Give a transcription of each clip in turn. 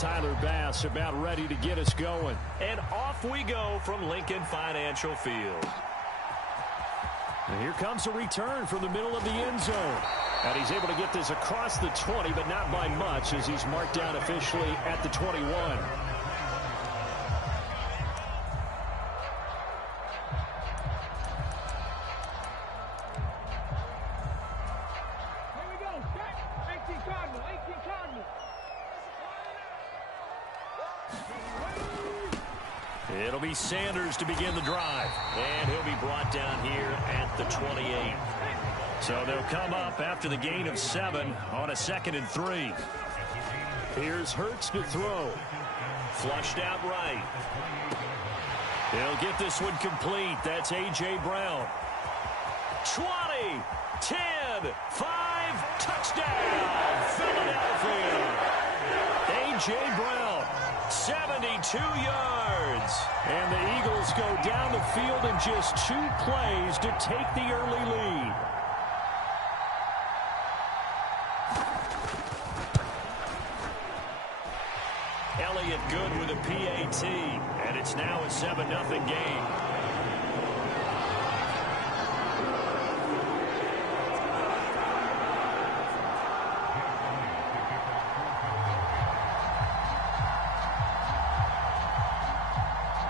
Tyler Bass about ready to get us going. And off we go from Lincoln Financial Field. And here comes a return from the middle of the end zone. And he's able to get this across the 20, but not by much, as he's marked down officially at the 21. It'll be Sanders to begin the drive. And he'll be brought down here at the 28. So they'll come up after the gain of 7 on a 2nd and 3. Here's Hurts to throw. Flushed out right. He'll get this one complete. That's A.J. Brown. 20, 10, 5, touchdown, Philadelphia. A.J. Brown, 72 yards. And the Eagles go down the field in just 2 plays to take the early lead. Elliott good with a PAT, and it's now a 7-0 game.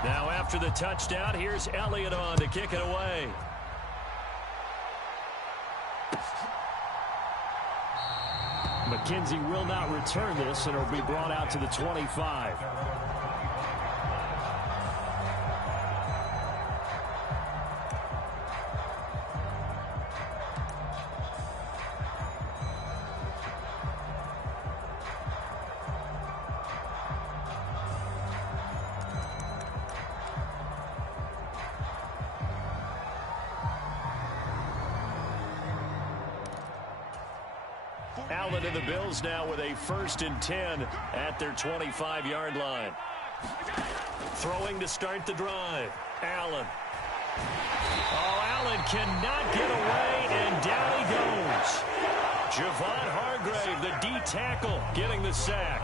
Now after the touchdown, here's Elliott on to kick it away. McKenzie will not return this, and it'll be brought out to the 25. Allen and the Bills now with a 1st and 10 at their 25-yard line. Throwing to start the drive. Allen. Oh, Allen cannot get away, and down he goes. Javon Hargrave, the D tackle, getting the sack.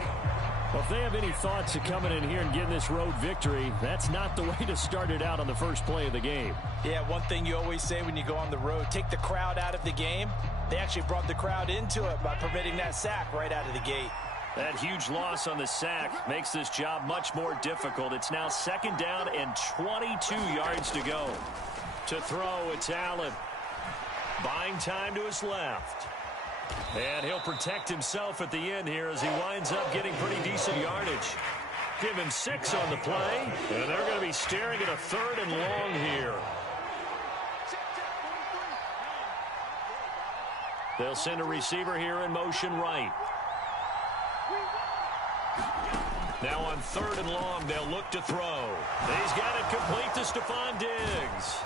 Well, if they have any thoughts of coming in here and getting this road victory, that's not the way to start it out on the first play of the game. Yeah, one thing you always say when you go on the road, take the crowd out of the game. They actually brought the crowd into it by permitting that sack right out of the gate. That huge loss on the sack makes this job much more difficult. It's now 2nd down and 22 yards to go. To throw, it's Allen. Buying time to his left. And he'll protect himself at the end here as he winds up getting pretty decent yardage. Give him 6 on the play, and they're going to be staring at a 3rd and long here. They'll send a receiver here in motion right. Now on 3rd and long, they'll look to throw. He's got it complete to Stephon Diggs.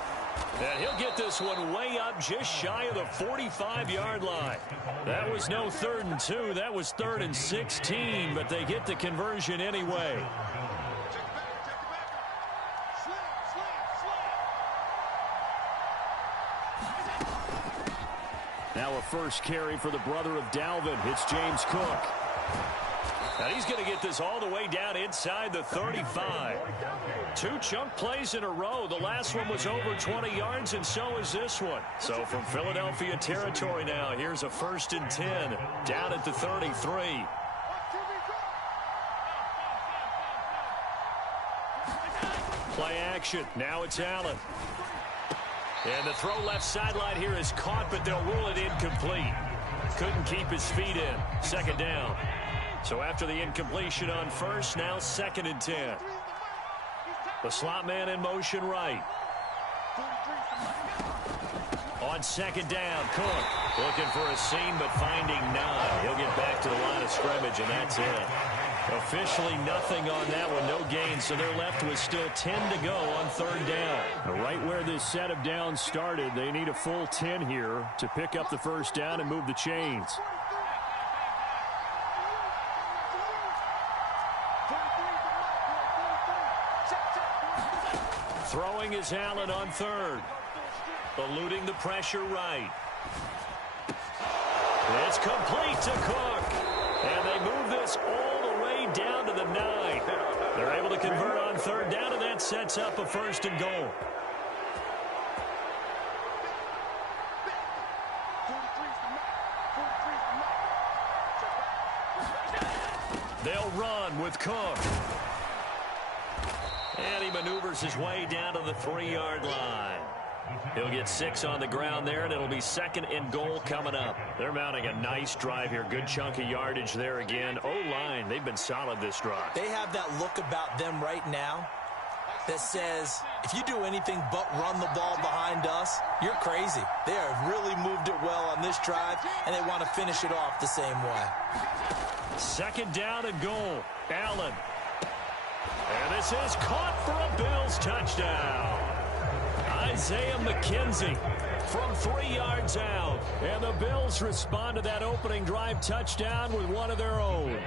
And he'll get this one way up just shy of the 45-yard line. That was no 3rd and 2. That was 3rd and 16, but they get the conversion anyway. Now a first carry for the brother of Dalvin. It's James Cook. And he's going to get this all the way down inside the 35. 2 chunk plays in a row. The last one was over 20 yards, and so is this one. So from Philadelphia territory now, here's a 1st and 10 down at the 33. Play action. Now it's Allen. And the throw left sideline here is caught, but they'll rule it incomplete. Couldn't keep his feet in. 2nd down. So after the incompletion on 1st, now 2nd and 10. The slot man in motion right. On 2nd down, Cook looking for a seam but finding none. He'll get back to the line of scrimmage, and that's it. Officially nothing on that one, no gain, so they're left with still 10 to go on 3rd down. Right where this set of downs started, they need a full 10 here to pick up the 1st down and move the chains. Throwing is Allen on 3rd. Eluding the pressure right. It's complete to Cook. And they move this all the way down to the to convert on third down, and that sets up a 1st and goal. They'll run with Cook. And he maneuvers his way down to the 3-yard line. He'll get 6 on the ground there, and it'll be 2nd and goal coming up. They're mounting a nice drive here. Good chunk of yardage there again. O-line, they've been solid this drive. They have that look about them right now that says, if you do anything but run the ball behind us, you're crazy. They have really moved it well on this drive, and they want to finish it off the same way. 2nd down and goal. Allen. And this is caught for a Bills touchdown. Isaiah McKenzie from 3 yards out. And the Bills respond to that opening drive touchdown with one of their own.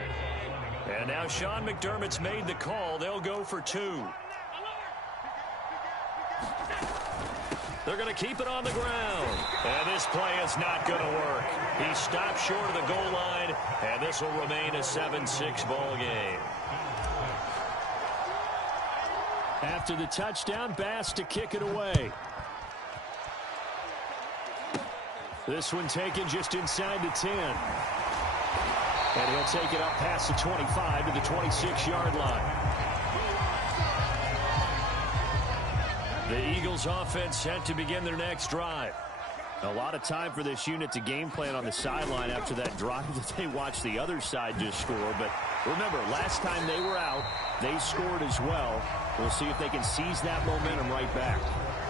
And now Sean McDermott's made the call. They'll go for 2. They're going to keep it on the ground. And this play is not going to work. He stopped short of the goal line, and this will remain a 7-6 ball game. After the touchdown, Bass to kick it away. This one taken just inside the 10. And he'll take it up past the 25 to the 26-yard line. The Eagles offense set to begin their next drive. A lot of time for this unit to game plan on the sideline after that drive that they watched the other side just score. But remember, last time they were out, they scored as well. We'll see if they can seize that momentum right back.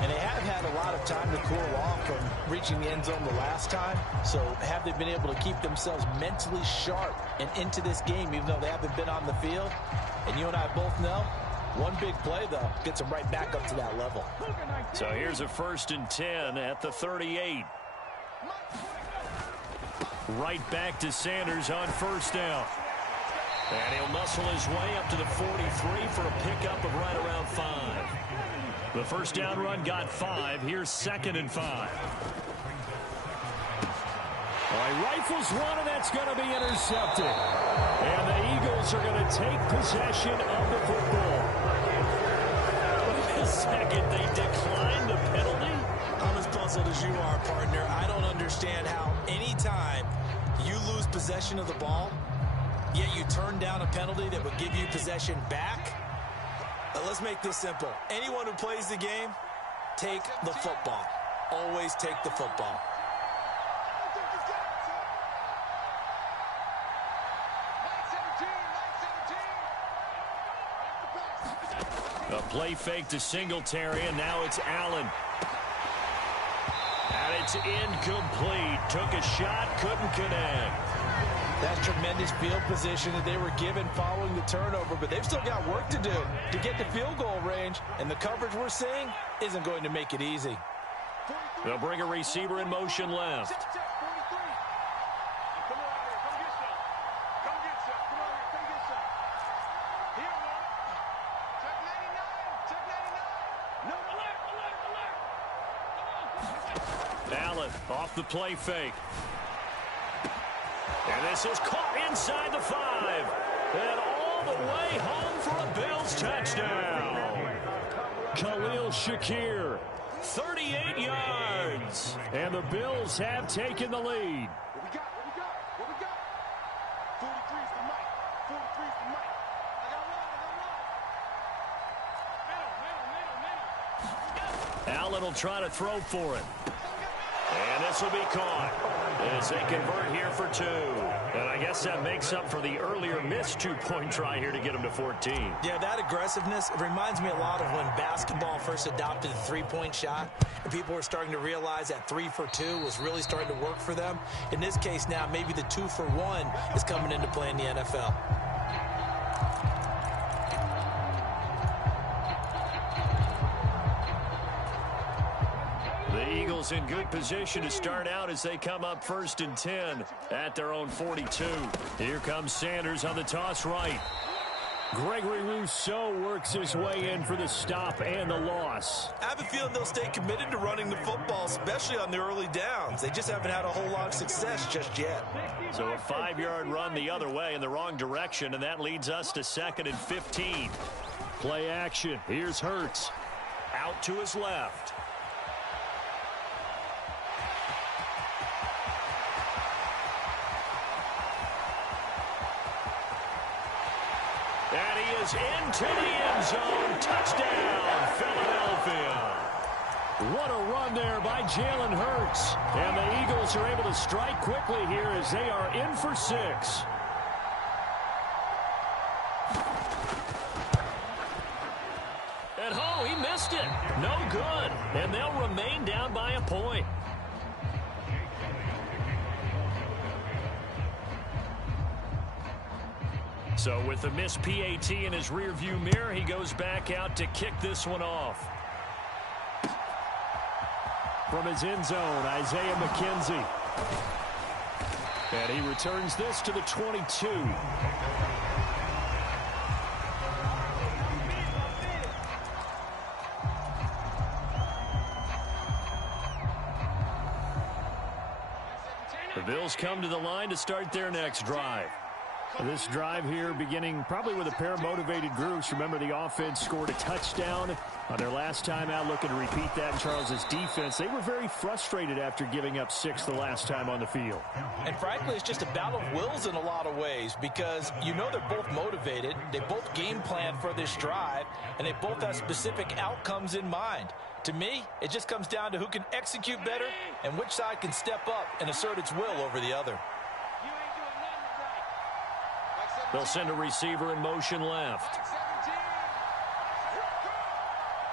And they have had a lot of time to cool off from reaching the end zone the last time. So have they been able to keep themselves mentally sharp and into this game, even though they haven't been on the field? And you and I both know, one big play, though, gets them right back up to that level. So here's a 1st and 10 at the 38. Right back to Sanders on 1st down. And he'll muscle his way up to the 43 for a pickup of right around 5. The 1st down run got 5. Here's 2nd and 5. He rifles one, and that's going to be intercepted. And the Eagles are going to take possession of the football. Wait a second, they declined the penalty? I'm as puzzled as you are, partner. I don't understand how anytime you lose possession of the ball, yet you turn down a penalty that would give you possession back. Let's make this simple. Anyone who plays the game, take the football. Always take the football. A play fake to Singletary, and now it's Allen. And it's incomplete. Took a shot, couldn't connect. That's tremendous field position that they were given following the turnover, but they've still got work to do to get to field goal range, and the coverage we're seeing isn't going to make it easy. They'll bring a receiver in motion left. Allen off the play fake. And this is caught inside the 5. And all the way home for a Bills touchdown. Khalil Shakir. 38 yards. And the Bills have taken the lead. Allen will try to throw for it. And this will be caught as they convert here for 2. And I guess that makes up for the earlier missed 2-point try here to get them to 14. Yeah, that aggressiveness, it reminds me a lot of when basketball first adopted the three-point shot. And people were starting to realize that 3 for 2 was really starting to work for them. In this case now, maybe the 2 for 1 is coming into play in the NFL. The Eagles in good position to start out as they come up 1st and 10 at their own 42. Here comes Sanders on the toss right. Gregory Rousseau works his way in for the stop and the loss. I have a feeling they'll stay committed to running the football, especially on the early downs. They just haven't had a whole lot of success just yet. So a 5-yard run the other way in the wrong direction, and that leads us to 2nd and 15. Play action. Here's Hurts. Out to his left. And he is into the end zone. Touchdown, Philadelphia. What a run there by Jalen Hurts. And the Eagles are able to strike quickly here as they are in for 6. And oh, he missed it. No good. And they'll remain down by a point. So with the missed PAT in his rearview mirror, he goes back out to kick this one off. From his end zone, Isaiah McKenzie. And he returns this to the 22. The Bills come to the line to start their next drive. This drive here beginning probably with a pair of motivated groups. Remember, the offense scored a touchdown on their last time out, looking to repeat that in Charles's defense. They were very frustrated after giving up 6 the last time on the field. And frankly, it's just a battle of wills in a lot of ways because you know they're both motivated. They both game plan for this drive, and they both have specific outcomes in mind. To me, it just comes down to who can execute better and which side can step up and assert its will over the other. They'll send a receiver in motion left.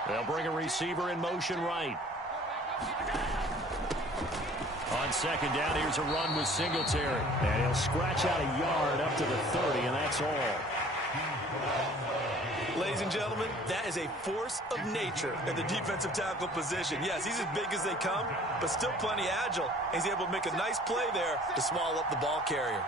They'll bring a receiver in motion right. On 2nd down, here's a run with Singletary. And he'll scratch out a yard up to the 30, and that's all. Ladies and gentlemen, that is a force of nature in the defensive tackle position. Yes, he's as big as they come, but still plenty agile. He's able to make a nice play there to swallow up the ball carrier.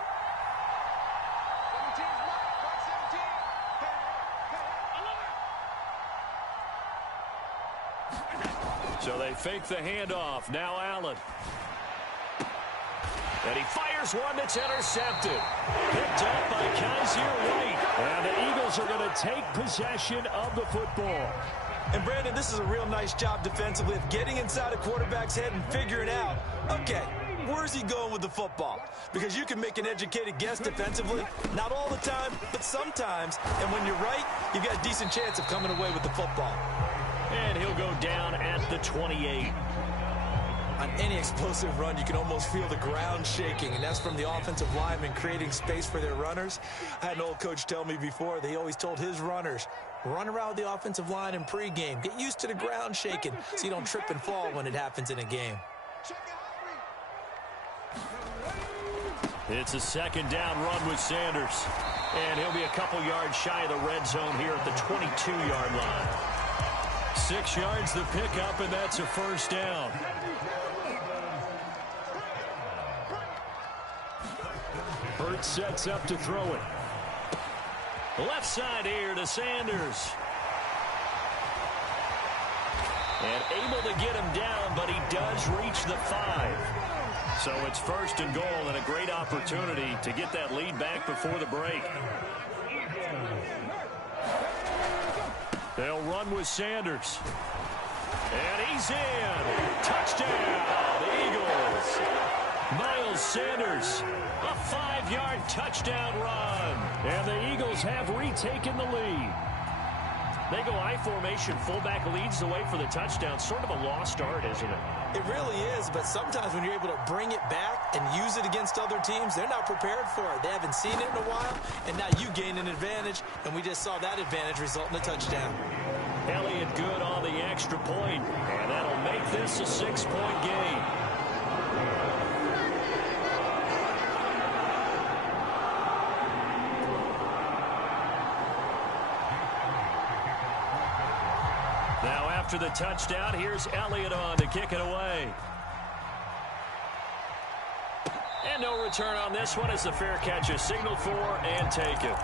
So they fake the handoff. Now Allen. And he fires one that's intercepted. Picked up by Kaiser White. And the Eagles are going to take possession of the football. And Brandon, this is a real nice job defensively of getting inside a quarterback's head and figuring out, okay, where's he going with the football? Because you can make an educated guess defensively, not all the time, but sometimes. And when you're right, you've got a decent chance of coming away with the football. And he'll go down at the 28. On any explosive run, you can almost feel the ground shaking, and that's from the offensive linemen creating space for their runners. I had an old coach tell me before, they always told his runners, run around with the offensive line in pregame. Get used to the ground shaking so you don't trip and fall when it happens in a game. It's a 2nd down run with Sanders. And he'll be a couple yards shy of the red zone here at the 22-yard line. 6 yards the pickup, and that's a 1st down. Hurts sets up to throw it. Left side here to Sanders. And able to get him down, but he does reach the 5. So it's 1st and goal, and a great opportunity to get that lead back before the break. They'll run with Sanders. And he's in. Touchdown, the Eagles. Miles Sanders, a 5-yard touchdown run. And the Eagles have retaken the lead. They go I formation. Fullback leads the way for the touchdown. Sort of a lost art, isn't it? It really is, but sometimes when you're able to bring it back and use it against other teams, they're not prepared for it. They haven't seen it in a while, and now you gain an advantage, and we just saw that advantage result in a touchdown. Elliott good on the extra point, and that'll make this a 6-point game. Now after the touchdown, here's Elliott on to kick it away. And no return on this one as the fair catch is signaled for and taken.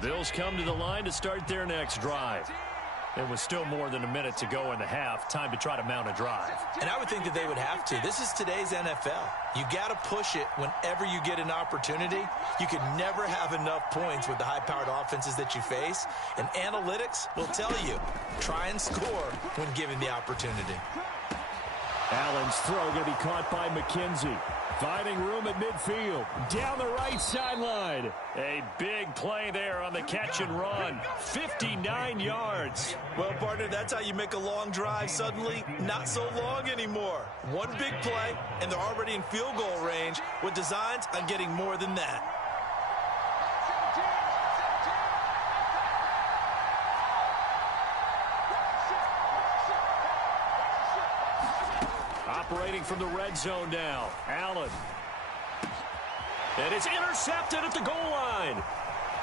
Bills come to the line to start their next drive. There was still more than a minute to go in the half. Time to try to mount a drive. And I would think that they would have to. This is today's NFL. You got to push it whenever you get an opportunity. You can never have enough points with the high-powered offenses that you face. And analytics will tell you, try and score when given the opportunity. Allen's throw going to be caught by McKenzie. Finding room at midfield. Down the right sideline. A big play there on the catch and run. 59 yards. Well, partner, that's how you make a long drive suddenly not so long anymore. One big play, and they're already in field goal range with designs on getting more than that. Operating from the red zone now. Allen. And it's intercepted at the goal line.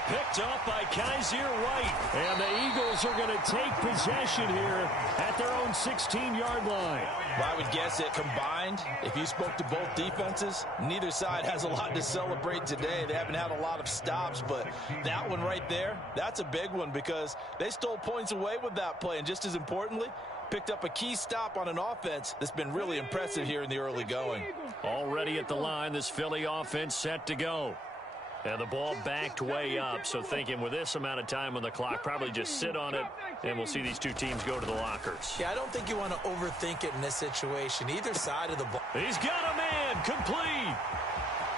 Picked up by Kaiser White. And the Eagles are going to take possession here at their own 16-yard line. Well, I would guess that combined, if you spoke to both defenses, neither side has a lot to celebrate today. They haven't had a lot of stops, but that one right there, that's a big one because they stole points away with that play. And just as importantly, picked up a key stop on an offense that's been really impressive here in the early going. Already at the line, this Philly offense set to go. And the ball backed way up, so thinking with this amount of time on the clock, probably just sit on it, and we'll see these two teams go to the lockers. Yeah, I don't think you want to overthink it in this situation. Either side of the ball. He's got a man, complete.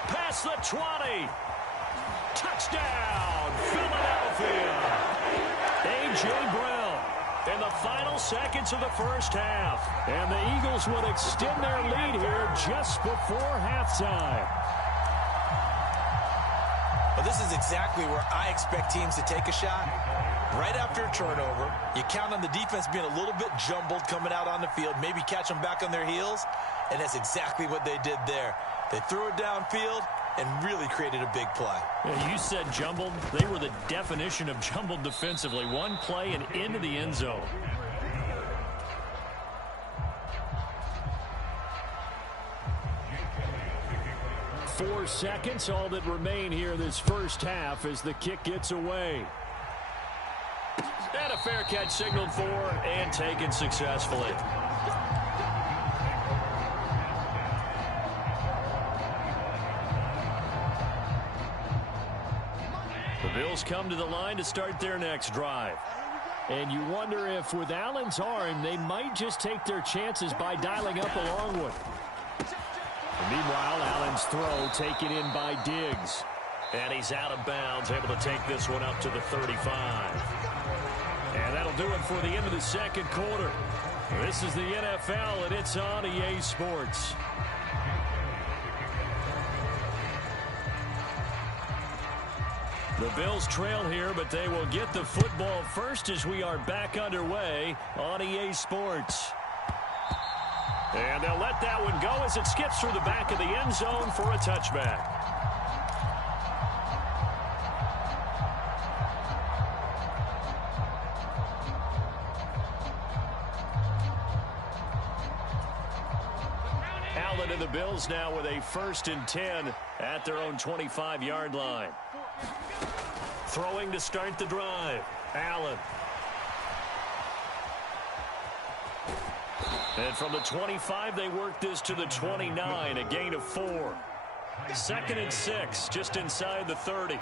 Past the 20. Touchdown, Philadelphia. A.J. Brown. In the final seconds of the first half. And the Eagles would extend their lead here just before halftime. Well, this is exactly where I expect teams to take a shot. Right after a turnover, you count on the defense being a little bit jumbled coming out on the field, maybe catch them back on their heels, and that's exactly what they did there. They threw it downfield and really created a big play. Yeah, you said jumbled. They were the definition of jumbled defensively. One play and into the end zone. Four seconds, all that remain here this first half as the kick gets away. And a fair catch signaled for and taken successfully. The Bills come to the line to start their next drive. And you wonder if with Allen's arm, they might just take their chances by dialing up a long one. Meanwhile, Allen's throw taken in by Diggs. And he's out of bounds, able to take this one up to the 35. And that'll do it for the end of the second quarter. This is the NFL, and it's on EA Sports. The Bills trail here, but they will get the football first as we are back underway on EA Sports. And they'll let that one go as it skips through the back of the end zone for a touchback. Allen and the Bills now with a 1st and 10 at their own 25-yard line. Throwing to start the drive. Allen. And from the 25, they work this to the 29, a gain of 4. 2nd and 6, just inside the 30.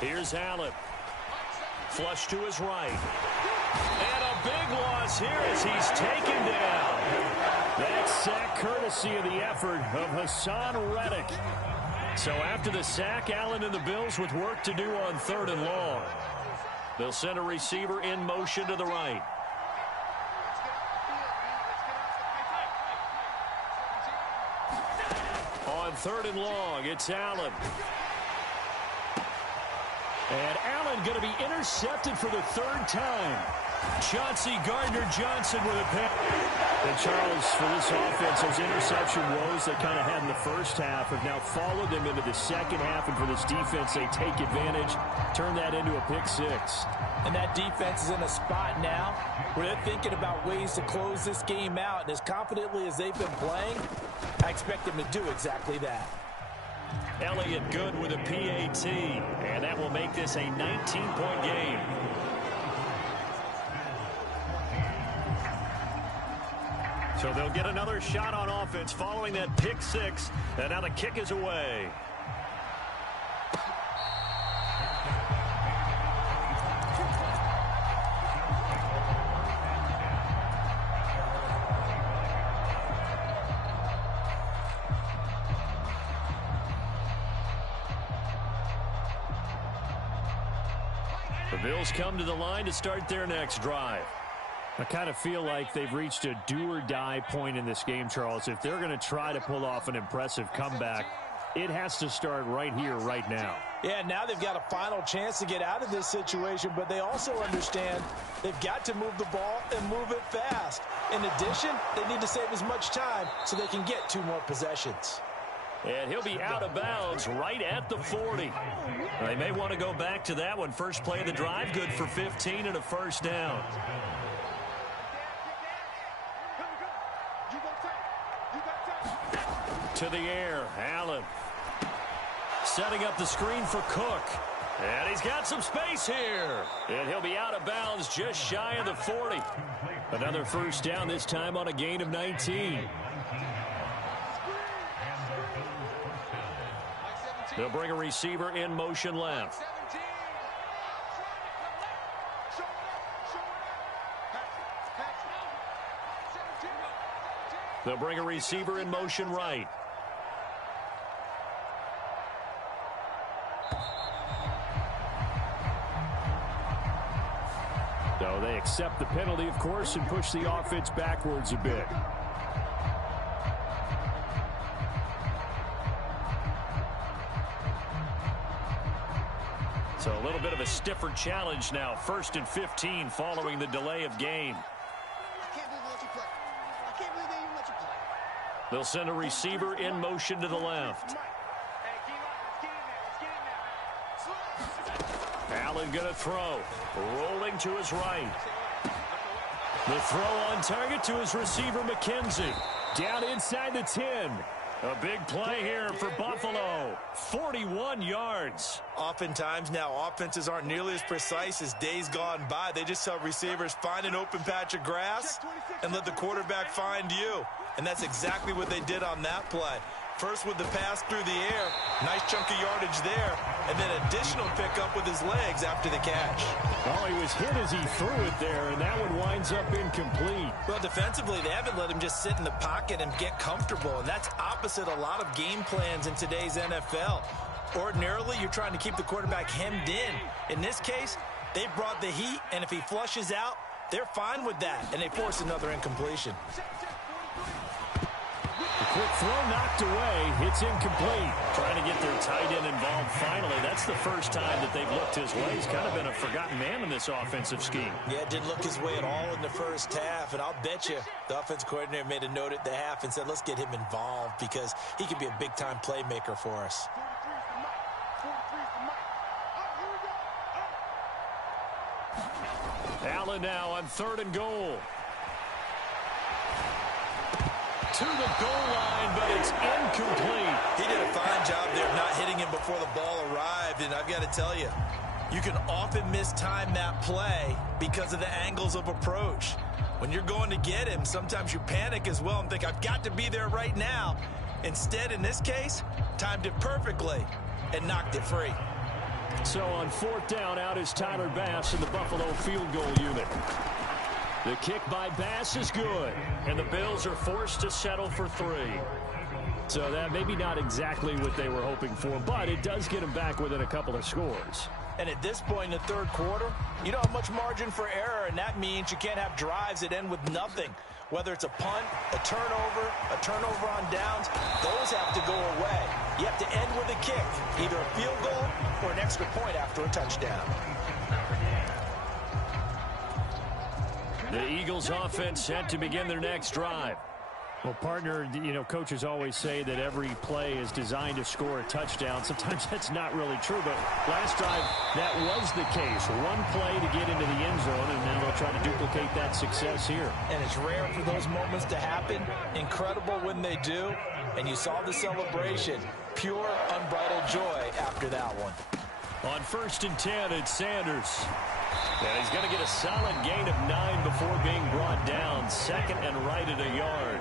Here's Allen. Flush to his right. And a big loss here as he's taken down. That sack courtesy of the effort of Hassan Reddick. So after the sack, Allen and the Bills with work to do on 3rd and long. They'll send a receiver in motion to the right. On 3rd and long, it's Allen. And Allen going to be intercepted for the 3rd time. Chauncey Gardner-Johnson with a pass. And Charles, for this offense, those interception woes they kind of had in the first half have now followed them into the second half. And for this defense, they take advantage, turn that into a pick six. And that defense is in a spot now where they're thinking about ways to close this game out. And as confidently as they've been playing, I expect them to do exactly that. Elliott good with a PAT, and that will make this a 19-point game. So they'll get another shot on offense following that pick six, and now the kick is away. The Bills come to the line to start their next drive. I kind of feel like they've reached a do-or-die point in this game, Charles. If they're going to try to pull off an impressive comeback, it has to start right here, right now. Yeah, now they've got a final chance to get out of this situation, but they also understand they've got to move the ball and move it fast. In addition, they need to save as much time so they can get 2 more possessions. And he'll be out of bounds right at the 40. They may want to go back to that one. First play of the drive, good for 15 and a first down. To the air, Allen. Setting up the screen for Cook. And he's got some space here. And he'll be out of bounds just shy of the 40. Another first down, this time on a gain of 19. They'll bring a receiver in motion left. They'll bring a receiver in motion right. So they accept the penalty, of course, and push the offense backwards a bit. So a little bit of a stiffer challenge now. 1st and 15 following the delay of game. They'll send a receiver in motion to the left. Allen going to throw. Rolling to his right. The throw on target to his receiver, McKenzie. Down inside the 10. A big play here for Buffalo. 41 yards. Oftentimes now, offenses aren't nearly as precise as days gone by. They just tell receivers, find an open patch of grass and let the quarterback find you. And that's exactly what they did on that play. First with the pass through the air, nice chunk of yardage there, and then additional pickup with his legs after the catch. Oh, he was hit as he threw it there, and that one winds up incomplete. Well, defensively, they haven't let him just sit in the pocket and get comfortable, and that's opposite a lot of game plans in today's NFL. Ordinarily, you're trying to keep the quarterback hemmed in. In this case, they brought the heat, and if he flushes out, they're fine with that, and they force another incompletion. Quick throw knocked away. It's incomplete. Trying to get their tight end involved finally. That's the first time that they've looked his way. He's kind of been a forgotten man in this offensive scheme. Yeah, didn't look his way at all in the first half. And I'll bet you the offensive coordinator made a note at the half and said, let's get him involved because he could be a big-time playmaker for us. Allen now on 3rd and goal. To the goal line, but it's incomplete. He did a fine job there of not hitting him before the ball arrived, and I've got to tell you, you can often mistime that play because of the angles of approach. When you're going to get him, sometimes you panic as well and think, I've got to be there right now. Instead, in this case, timed it perfectly and knocked it free. So on 4th down, out is Tyler Bass in the Buffalo field goal unit. The kick by Bass is good. And the Bills are forced to settle for 3. So that maybe not exactly what they were hoping for, but it does get them back within a couple of scores. And at this point in the 3rd quarter, you don't have much margin for error, and that means you can't have drives that end with nothing. Whether it's a punt, a turnover on downs, those have to go away. You have to end with a kick, either a field goal or an extra point after a touchdown. The Eagles offense set to begin their next drive. Well, partner, coaches always say that every play is designed to score a touchdown. Sometimes that's not really true, but last drive, that was the case. One play to get into the end zone, and now they'll try to duplicate that success here. And it's rare for those moments to happen. Incredible when they do. And you saw the celebration. Pure, unbridled joy after that one. On 1st and 10, it's Sanders. And he's going to get a solid gain of 9 before being brought down. 2nd and right at a yard.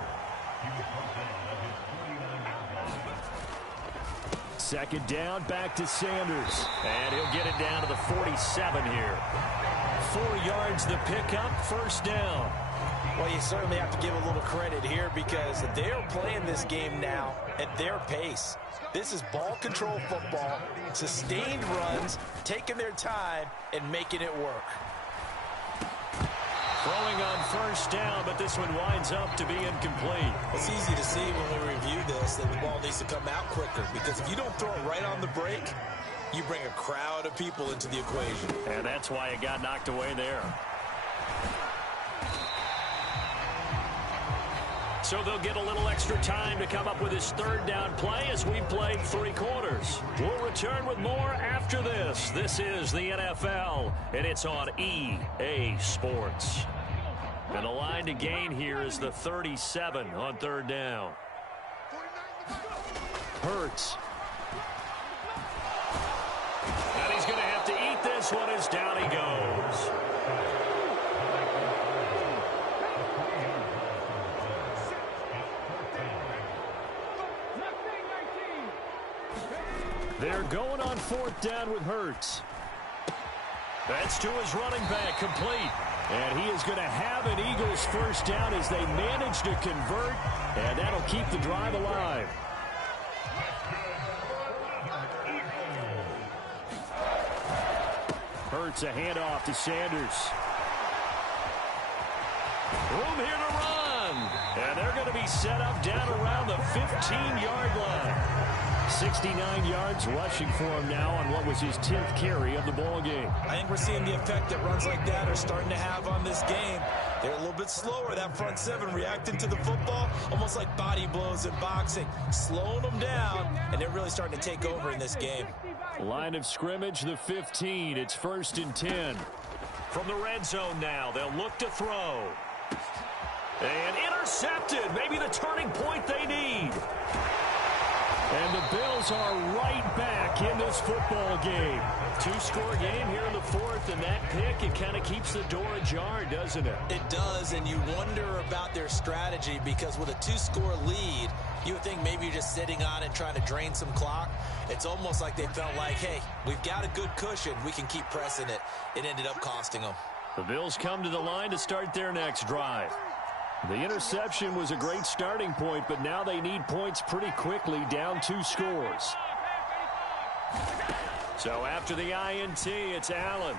2nd down, back to Sanders. And he'll get it down to the 47 here. 4 yards the pickup, 1st down. Well, you certainly have to give a little credit here because they're playing this game now at their pace. This is ball control football, sustained runs, taking their time, and making it work. Throwing on 1st down, but this one winds up to be incomplete. It's easy to see when we review this that the ball needs to come out quicker because if you don't throw it right on the break, you bring a crowd of people into the equation. And that's why it got knocked away there. So they'll get a little extra time to come up with his 3rd down play as we've played 3 quarters. We'll return with more after this. This is the NFL, and it's on EA Sports. And the line to gain here is the 37 on 3rd down. Hurts. And he's going to have to eat this one as down he goes. They're going on 4th down with Hurts. That's to his running back, complete. And he is going to have an Eagles 1st down as they manage to convert, and that'll keep the drive alive. Hurts a handoff to Sanders. Room here to run. And they're going to be set up down around the 15-yard line. 69 yards rushing for him now on what was his 10th carry of the ball game. I think we're seeing the effect that runs like that are starting to have on this game. They're a little bit slower, that front 7 reacting to the football, almost like body blows in boxing, slowing them down, and they're really starting to take over in this game. Line of scrimmage, the 15. It's 1st and 10. From the red zone now, they'll look to throw. And intercepted, maybe the turning point they need. And the Bills are right back in this football game. 2-score game here in the 4th, and that pick, it kind of keeps the door ajar, doesn't it? It does, and you wonder about their strategy because with a 2-score lead, you would think maybe you're just sitting on it trying to drain some clock. It's almost like they felt like, hey, we've got a good cushion. We can keep pressing it. It ended up costing them. The Bills come to the line to start their next drive. The interception was a great starting point, but now they need points pretty quickly, down 2 scores. So after the INT, it's Allen.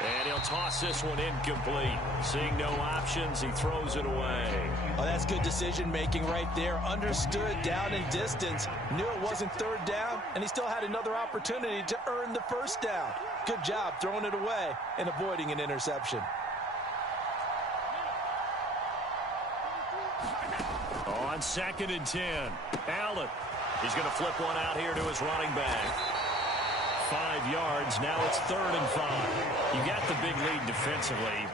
And he'll toss this one incomplete. Seeing no options, he throws it away. Oh, that's good decision-making right there. Understood down and distance. Knew it wasn't 3rd down, and he still had another opportunity to earn the 1st down. Good job throwing it away and avoiding an interception. On 2nd and 10, Allen. He's going to flip one out here to his running back. 5 yards. Now it's 3rd and 5. You got the big lead defensively.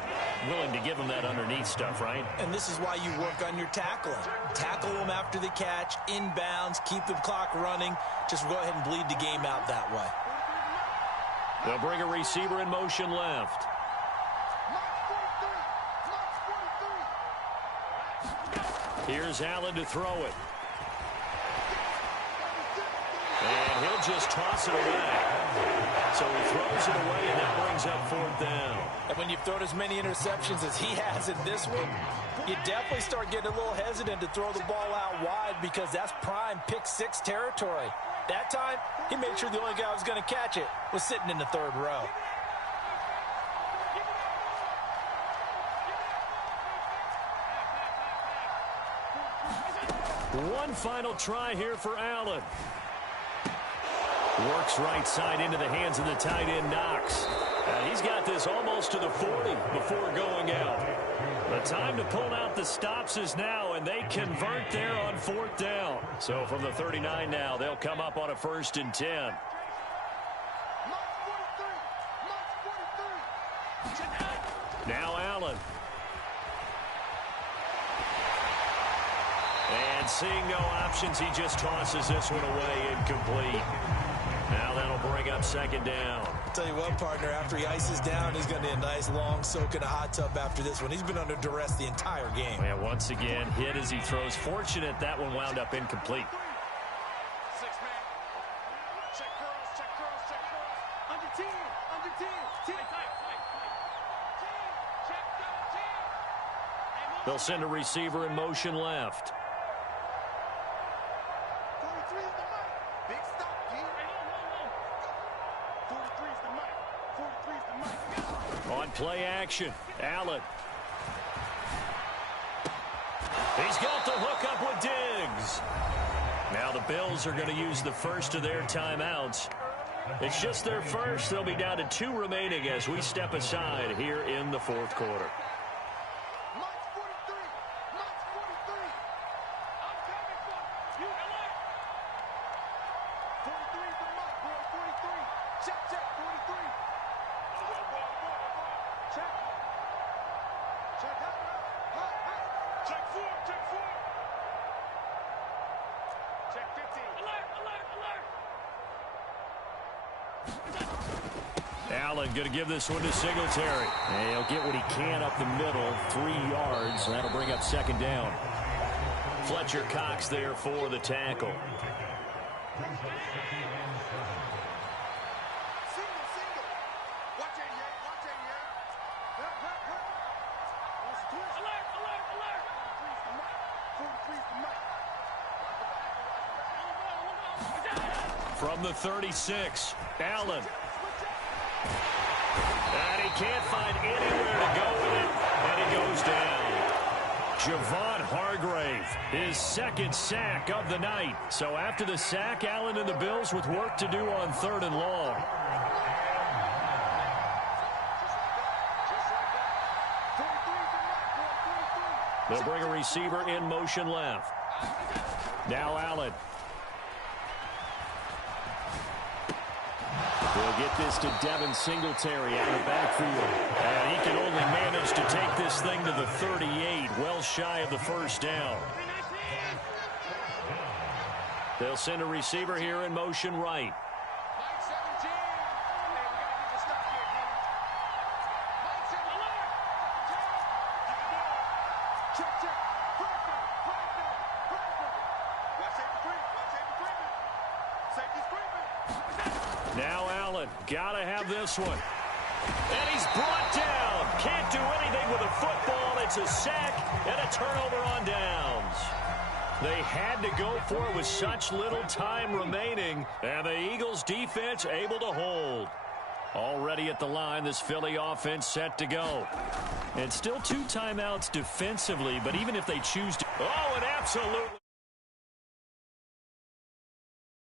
Willing to give them that underneath stuff, right? And this is why you work on your tackling. Tackle them after the catch, inbounds, keep the clock running. Just go ahead and bleed the game out that way. They'll bring a receiver in motion left. Here's Allen to throw it. And he'll just toss it away. So he throws it away, and that brings up 4th down. And when you've thrown as many interceptions as he has in this one, you definitely start getting a little hesitant to throw the ball out wide because that's prime pick 6 territory. That time, he made sure the only guy who was going to catch it was sitting in the 3rd row. One final try here for Allen. Works right side into the hands of the tight end, Knox. He's got get this almost to the 40 before going out. The time to pull out the stops is now, and they convert there on 4th down. So from the 39 now, they'll come up on a 1st and 10. Now Allen. And seeing no options, he just tosses this one away incomplete. Now that'll bring up 2nd down. I'll tell you what, partner, after he ices down, he's going to need a nice long soak in a hot tub after this one. He's been under duress the entire game. Yeah, once again, hit as he throws. Fortunate that one wound up incomplete. 6-man. Check cross, check cross, check cross. Under 10, under 10. They'll send a receiver in motion left. 43 is the mic. Big stop, G. 43 is the mic. 43 is the mic. On play action, Allen. He's got the hook up with Diggs. Now the Bills are going to use the first of their timeouts. It's just their first. They'll be down to 2 remaining as we step aside here in the 4th quarter. Allen going to give this one to Singletary. And he'll get what he can up the middle, 3 yards. That'll bring up 2nd down. Fletcher Cox there for the tackle. From the 36, Allen. And he can't find anywhere to go with it, and he goes down. Javon Hargrave, his 2nd sack of the night. So after the sack, Allen and the Bills with work to do on 3rd and long. They'll bring a receiver in motion left. Now Allen. They'll get this to Devin Singletary out of the backfield. And he can only manage to take this thing to the 38, well shy of the 1st down. They'll send a receiver here in motion right. Now Allen, gotta have this one. And he's brought down. Can't do anything with a football. It's a sack and a turnover on downs. They had to go for it with such little time remaining, and the Eagles defense able to hold. Already at the line, this Philly offense set to go. And still 2 timeouts defensively, but even if they choose to... Oh, and absolutely...